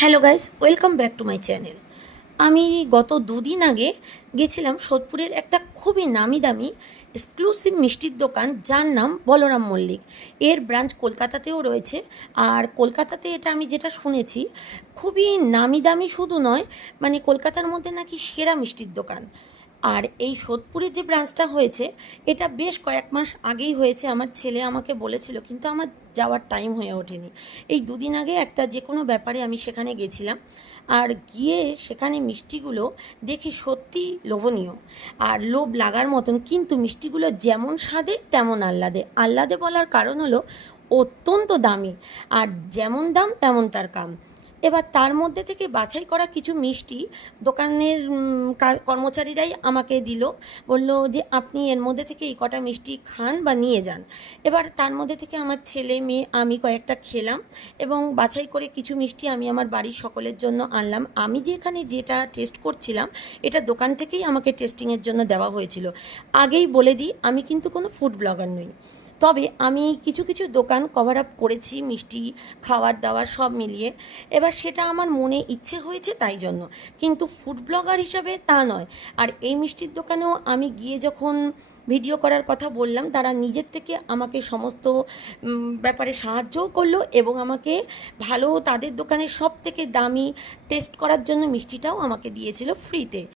Hello guys, welcome back to my channel. আমি গত দুদিন আগে গেছিলাম সোদপুরের একটা খুবই নামি দামি এক্সক্লুসিভ মিষ্টির দোকান, যার নাম বলরাম মল্লিক। এর ব্রাঞ্চ কলকাতাতেও রয়েছে। আর কলকাতাতে এটা আমি যেটা শুনেছি, খুবই নামি দামি শুধু নয়, মানে কলকাতার মধ্যে নাকি সেরা মিষ্টির দোকান। আর এই সোদপুরে যে ব্রাঞ্চটা হয়েছে, এটা বেশ কয়েক মাস আগেই হয়েছে। আমার ছেলে আমাকে বলেছিল, কিন্তু আমার যাওয়ার টাইম হয়ে ওঠেনি। এই দুদিন আগে একটা যে কোনো ব্যাপারে আমি সেখানে গেছিলাম, আর গিয়ে সেখানে মিষ্টিগুলো দেখে সত্যি লোভনীয় আর লোভ লাগার মতন। কিন্তু মিষ্টিগুলো যেমন স্বাদে তেমন আহ্লাদে। আহ্লাদে বলার কারণ হলো অত্যন্ত দামি, আর যেমন দাম তেমন তার কাম। এবার তার মধ্যে থেকে বাছাই করা কিছু মিষ্টি দোকানের কর্মচারীরাই আমাকে দিল। বলল যে আপনি এর মধ্যে থেকে এই কটা মিষ্টি খান বা নিয়ে যান। এবার তার মধ্যে থেকে আমার ছেলে মেয়ে আমি কয়েকটা খেলাম, এবং বাছাই করে কিছু মিষ্টি আমি আমার বাড়ির সকলের জন্য আনলাম। আমি যে এখানে যেটা টেস্ট করছিলাম, এটা দোকান থেকেই আমাকে টেস্টিংয়ের জন্য দেওয়া হয়েছিল। আগেই বলে দিই, আমি কিন্তু কোনো ফুড ব্লগার নই, তবে আমি কিছু কিছু দোকান কভার আপ করেছি মিষ্টি খাওয়ার দাওয়ার সব মিলিয়ে। এবার সেটা আমার মনে ইচ্ছে হয়েছে তাই জন্য, কিন্তু ফুড ব্লগার হিসাবে তা নয়। আর এই মিষ্টির দোকানেও আমি গিয়ে যখন ভিডিও করার কথা বললাম, তারা নিজের থেকে আমাকে সমস্ত ব্যাপারে সাহায্যও করলো, এবং আমাকে ভালো তাদের দোকানের সব থেকে দামি টেস্ট করার জন্য মিষ্টিটাও আমাকে দিয়েছিল ফ্রিতে।